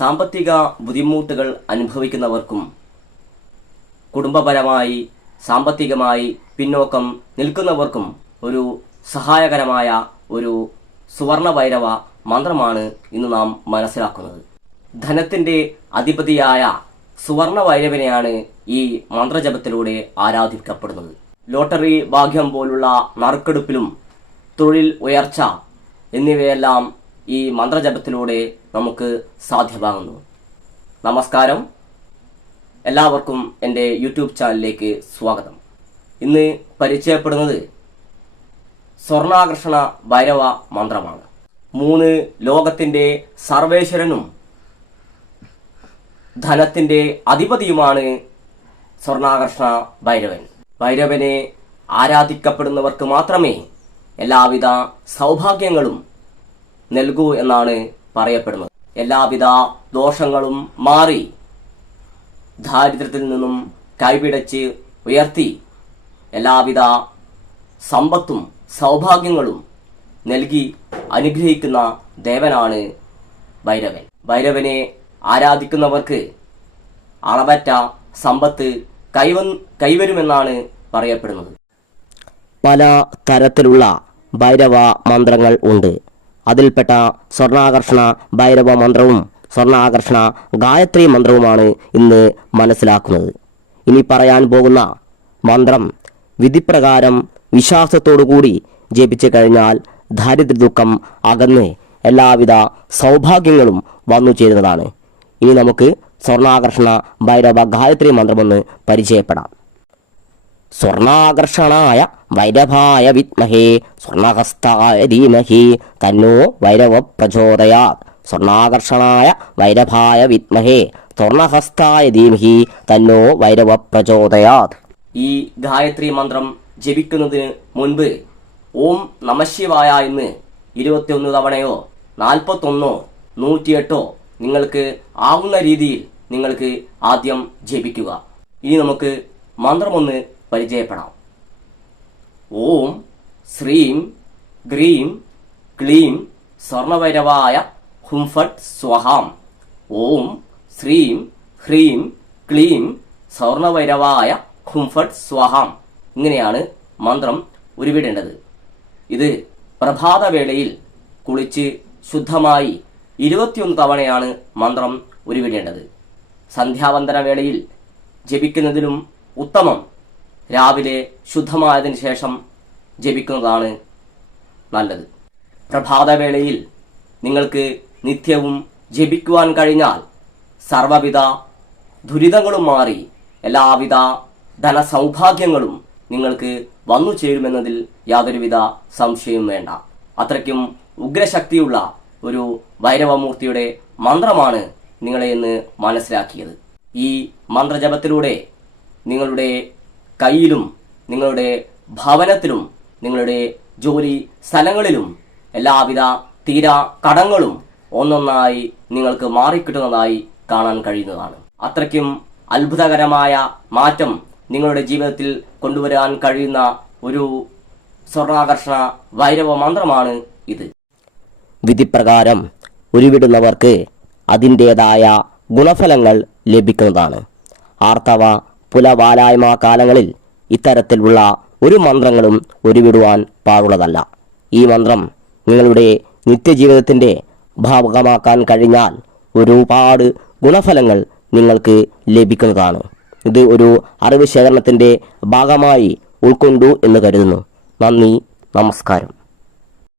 സാമ്പത്തിക ബുദ്ധിമുട്ടുകൾ അനുഭവിക്കുന്നവർക്കും കുടുംബപരമായി സാമ്പത്തികമായി പിന്നോക്കം നിൽക്കുന്നവർക്കും ഒരു സഹായകരമായ ഒരു സുവർണ ഭൈരവ മന്ത്രമാണ് ഇന്ന് നാം മനസ്സിലാക്കുന്നത്. ധനത്തിന്റെ അധിപതിയായ സുവർണ ഭൈരവനെയാണ് ഈ മന്ത്രജപത്തിലൂടെ ആരാധിക്കപ്പെടുന്നത്. ലോട്ടറി ഭാഗ്യം പോലുള്ള നറുക്കെടുപ്പിലും തൊഴിൽ ഉയർച്ച എന്നിവയെല്ലാം ഈ മന്ത്രജപത്തിലൂടെ നമുക്ക് സാധ്യമാകുന്നു. നമസ്കാരം, എല്ലാവർക്കും എൻ്റെ യൂട്യൂബ് ചാനലിലേക്ക് സ്വാഗതം. ഇന്ന് പരിചയപ്പെടുന്നത് സ്വർണാകർഷണ ഭൈരവ മന്ത്രമാണ്. 3 ലോകത്തിന്റെ സർവേശ്വരനും ധനത്തിന്റെ അധിപതിയുമാണ് സ്വർണാകർഷണ ഭൈരവൻ. ഭൈരവനെ ആരാധിക്കപ്പെടുന്നവർക്ക് മാത്രമേ എല്ലാവിധ സൗഭാഗ്യങ്ങളും നൽകൂ എന്നാണ് പറയപ്പെടുന്നത്. എല്ലാവിധ ദോഷങ്ങളും മാറി ദാരിദ്ര്യത്തിൽ നിന്നും കൈപിടിച്ച് ഉയർത്തി എല്ലാവിധ സമ്പത്തും സൗഭാഗ്യങ്ങളും നൽകി അനുഗ്രഹിക്കുന്ന ദേവനാണ് ഭൈരവൻ. ഭൈരവനെ ആരാധിക്കുന്നവർക്ക് അളവറ്റ സമ്പത്ത് കൈവരുമെന്നാണ് പറയപ്പെടുന്നത്. പല തരത്തിലുള്ള ഭൈരവ മന്ത്രങ്ങൾ ഉണ്ട്. അതിൽപ്പെട്ട സ്വർണാകർഷണ ഭൈരവ മന്ത്രവും സ്വർണാകർഷണ ഗായത്രി മന്ത്രവുമാണ് ഇന്ന് മനസ്സിലാക്കുന്നത്. ഇനി പറയാൻ പോകുന്ന മന്ത്രം വിധിപ്രകാരം വിശ്വാസത്തോടുകൂടി ജപിച്ചു കഴിഞ്ഞാൽ ദാരിദ്ര്യ ദുഃഖം അകന്ന് എല്ലാവിധ സൗഭാഗ്യങ്ങളും വന്നു ചേരുന്നതാണ്. ഇനി നമുക്ക് സ്വർണാകർഷണ ഭൈരവ ഗായത്രി മന്ത്രമൊന്ന് പരിചയപ്പെടാം. സ്വർണാകർഷണായ ഭൈരവായ വിദ്മഹേ സ്വർണഹസ്തായ ധീമഹി തന്നോ ഭൈരവ പ്രചോദയാത്. സ്വർണാകർഷണായ ഭൈരവായ വിദ്മഹേ സ്വർണഹസ്തായ ധീമഹി തന്നോ ഭൈരവ പ്രചോദയാത്. ഈ ഗായത്രി മന്ത്രം ജപിക്കുന്നതിന് മുൻപ് ഓം നമഃശിവായ എന്ന് 21 തവണയോ 41 108 നിങ്ങൾക്ക് ആവുന്ന രീതിയിൽ നിങ്ങൾക്ക് ആദ്യം ജപിക്കുക. ഇനി നമുക്ക് മന്ത്രമൊന്ന് പരിചയപ്പെടാം. ഓം ശ്രീം ഗ്രീം ക്ലീം സ്വർണഭൈരവായ ഹും ഫട്ട് സ്വഹാം. ഓം ശ്രീം ഹ്രീം ക്ലീം സ്വർണഭൈരവായ ഹും ഫട്ട് സ്വഹാം. ഇങ്ങനെയാണ് മന്ത്രം ഉരുവിടേണ്ടത്. ഇത് പ്രഭാതവേളയിൽ കുളിച്ച് ശുദ്ധമായി 21 തവണയാണ് മന്ത്രം ഉരുവിടേണ്ടത്. സന്ധ്യാവന്തന വേളയിൽ ജപിക്കുന്നതിലും ഉത്തമം രാവിലെ ശുദ്ധമായതിനു ശേഷം ജപിക്കുന്നതാണ് നല്ലത്. പ്രഭാതവേളയിൽ നിങ്ങൾക്ക് നിത്യവും ജപിക്കുവാൻ കഴിഞ്ഞാൽ സർവവിധ ദുരിതങ്ങളും മാറി എല്ലാവിധ ധനസൗഭാഗ്യങ്ങളും നിങ്ങൾക്ക് വന്നു ചേരുമെന്നതിൽ യാതൊരുവിധ സംശയവും വേണ്ട. അത്രയ്ക്കും ഉഗ്രശക്തിയുള്ള ഒരു ഭൈരവമൂർത്തിയുടെ മന്ത്രമാണ് നിങ്ങളെ ഇന്ന് മനസ്സിലാക്കിയത്. ഈ മന്ത്രജപത്തിലൂടെ നിങ്ങളുടെ കയ്യിലും നിങ്ങളുടെ ഭവനത്തിലും നിങ്ങളുടെ ജോലി സ്ഥലങ്ങളിലും എല്ലാവിധ തീരാ കടങ്ങളും ഒന്നൊന്നായി നിങ്ങൾക്ക് മാറിക്കിട്ടുന്നതായി കാണാൻ കഴിയുന്നതാണ്. അത്രയ്ക്കും അത്ഭുതകരമായ മാറ്റം നിങ്ങളുടെ ജീവിതത്തിൽ കൊണ്ടുവരാൻ കഴിയുന്ന ഒരു സ്വർണാകർഷണ ഭൈരവ മന്ത്രമാണ് ഇത്. വിധിപ്രകാരം ഉരുവിടുന്നവർക്ക് അതിൻ്റെതായ ഗുണഫലങ്ങൾ ലഭിക്കുന്നതാണ്. ആർത്തവ പുലവാലായ്മ കാലങ്ങളിൽ ഇത്തരത്തിലുള്ള ഒരു മന്ത്രങ്ങളും ഉരുവിടുവാൻ പാടുള്ളതല്ല. ഈ മന്ത്രം നിങ്ങളുടെ നിത്യജീവിതത്തിൻ്റെ ഭാഗമാക്കാൻ കഴിഞ്ഞാൽ ഒരുപാട് ഗുണഫലങ്ങൾ നിങ്ങൾക്ക് ലഭിക്കുന്നതാണ്. ഇത് ഒരു അറിവ് ശേഖരണത്തിൻ്റെ ഭാഗമായി ഉൾക്കൊണ്ടു എന്ന് കരുതുന്നു. നന്ദി, നമസ്കാരം.